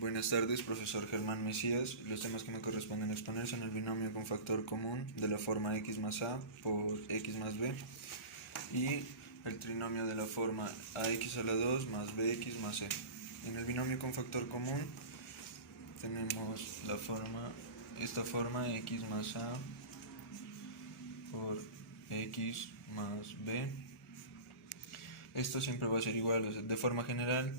Buenas tardes, profesor Germán Mesías. Los temas que me corresponden exponer son el binomio con factor común de la forma x más a por x más b y el trinomio de la forma ax a la 2 más bx más c. En el binomio con factor común tenemos esta forma x más a por x más b. Esto siempre va a ser igual, o sea, de forma general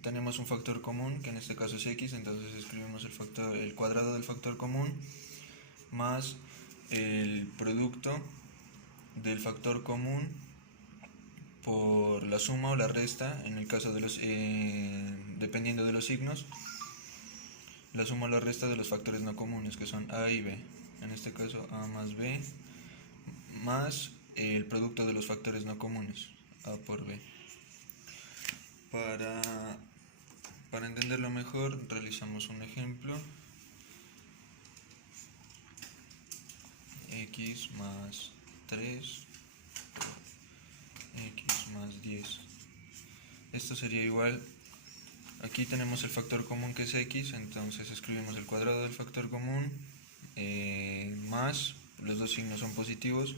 tenemos un factor común, que en este caso es x, entonces escribimos el cuadrado del factor común más el producto del factor común por la suma o la resta, en el caso de dependiendo de los signos, la suma o la resta de los factores no comunes, que son a y b, en este caso a más b, más el producto de los factores no comunes, a por b. Para entenderlo mejor, realizamos un ejemplo. X más 3 por x más 10. Esto sería igual, aquí tenemos el factor común que es x, entonces escribimos el cuadrado del factor común más, los dos signos son positivos,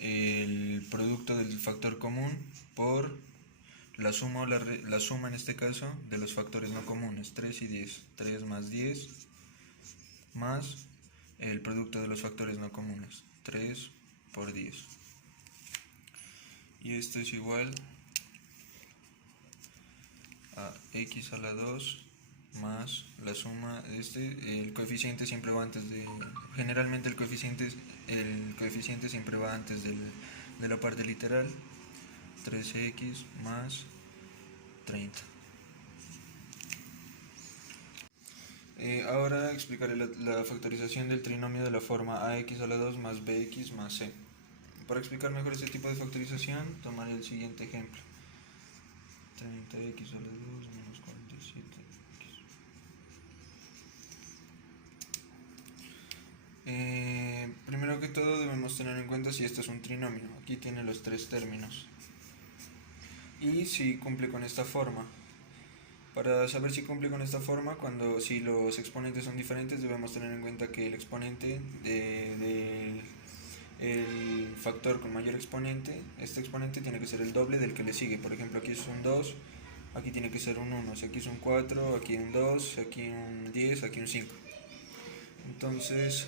el producto del factor común por la suma en este caso de los factores no comunes, 3 y 10, 3 más 10 más el producto de los factores no comunes, 3 por 10. Y esto es igual a x a la 2 más la suma de el coeficiente siempre va antes generalmente el coeficiente siempre va antes de la parte literal, 3x más 30. Ahora explicaré la factorización del trinomio de la forma ax a la 2 más bx más c. Para explicar mejor este tipo de factorización, tomaré el siguiente ejemplo. 30x a la 2 menos 47x. Primero que todo debemos tener en cuenta si esto es un trinomio. Aquí tiene los tres términos. Y si cumple con esta forma. Para saber si cumple con esta forma, si los exponentes son diferentes, debemos tener en cuenta que el exponente el factor con mayor exponente, este exponente tiene que ser el doble del que le sigue. Por ejemplo, aquí es un 2, aquí tiene que ser un 1, si aquí es un 4, aquí un 2, aquí un 10, aquí un 5. Entonces,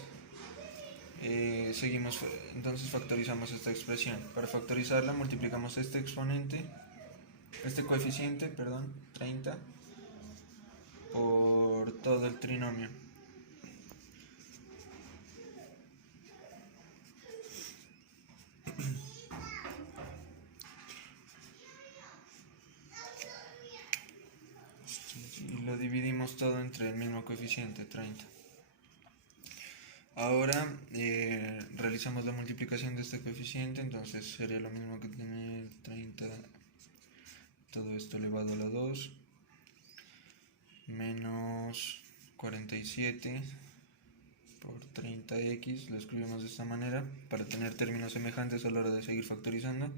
entonces factorizamos esta expresión. Para factorizarla multiplicamos este coeficiente, 30, por todo el trinomio. Y lo dividimos todo entre el mismo coeficiente, 30. Ahora realizamos la multiplicación de este coeficiente, entonces sería lo mismo que tener 30, todo esto elevado a la 2, menos 47 por 30x, lo escribimos de esta manera para tener términos semejantes a la hora de seguir factorizando,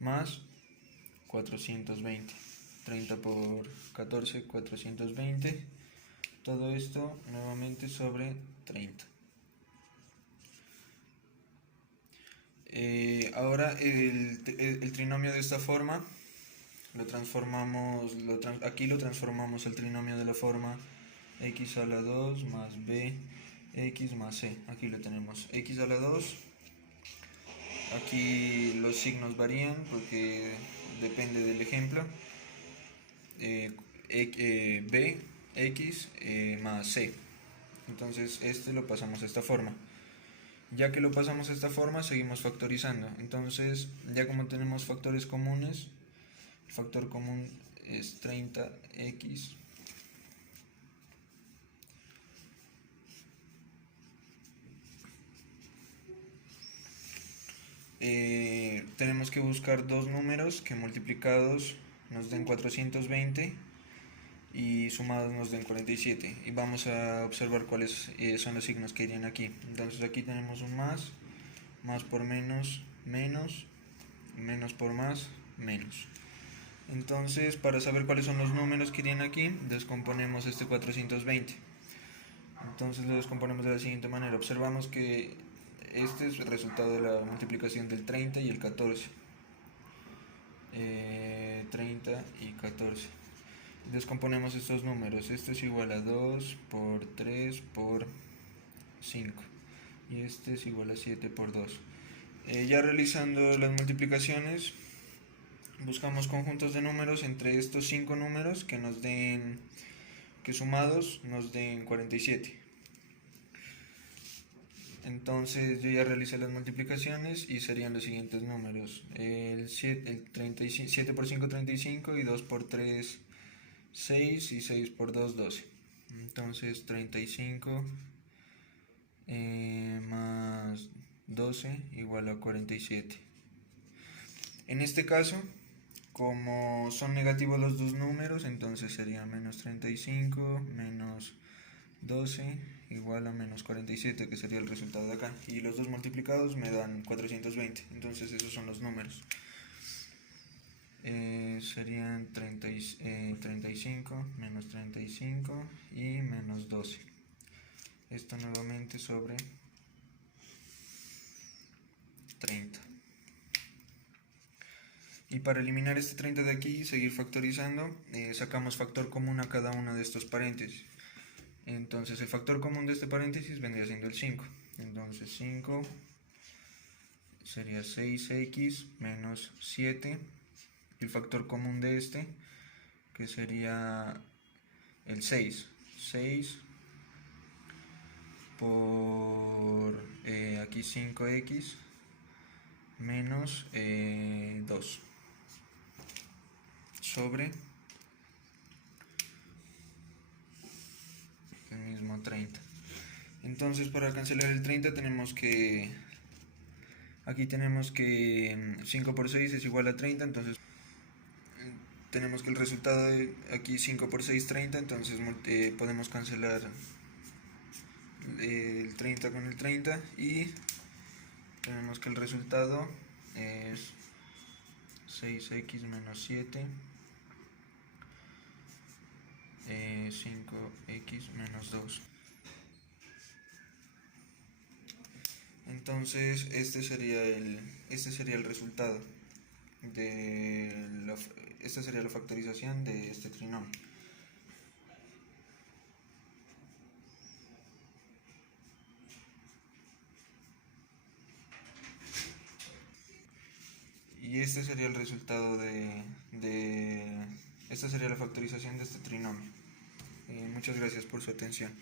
más 420, 30 por 14, 420, todo esto nuevamente sobre 30. Ahora el trinomio de esta forma aquí lo transformamos el trinomio de la forma x a la 2 más b x más c. Aquí lo tenemos, x a la 2, aquí los signos varían porque depende del ejemplo, b, x más c. Entonces este lo pasamos de esta forma. Ya que lo pasamos de esta forma, seguimos factorizando. Entonces, ya como tenemos factores comunes, el factor común es 30x tenemos que buscar dos números que multiplicados nos den 420 y sumados nos den 47, y vamos a observar cuáles son los signos que irían aquí. Entonces aquí tenemos un más por menos, menos por más, menos. Entonces, para saber cuáles son los números que irían aquí, descomponemos este 420. Entonces lo descomponemos de la siguiente manera. Observamos que este es el resultado de la multiplicación del 30 y el 14. 30 y 14. Descomponemos estos números. Esto es igual a 2 por 3 por 5. Y este es igual a 7 por 2. Ya realizando las multiplicaciones, buscamos conjuntos de números entre estos 5 números que sumados nos den 47. Entonces yo ya realicé las multiplicaciones y serían los siguientes números. El 7 por 5, 35, y 2 por 3, 6, y 6 por 2, 12. Entonces 35 más 12 igual a 47. En este caso, como son negativos los dos números, entonces sería menos 35 menos 12 igual a menos 47, que sería el resultado de acá. Y los dos multiplicados me dan 420. Entonces esos son los números. Serían 35 menos 35 y menos 12. Esto nuevamente sobre 30. Y para eliminar este 30 de aquí y seguir factorizando, sacamos factor común a cada uno de estos paréntesis. Entonces el factor común de este paréntesis vendría siendo el 5. Entonces 5 sería 6x menos 7. Y el factor común de este, que sería el 6. 6 por aquí 5x menos 2 sobre el mismo 30. Entonces para cancelar el 30 aquí tenemos que 5 por 6 es igual a 30, entonces tenemos que el resultado de aquí 5 por 6, 30, entonces podemos cancelar el 30 con el 30 y tenemos que el resultado es 6x menos 7, 5x menos 2. Entonces este sería el resultado esta sería la factorización de este trinomio. Y este sería el resultado esta sería la factorización de este trinomio. Muchas gracias por su atención.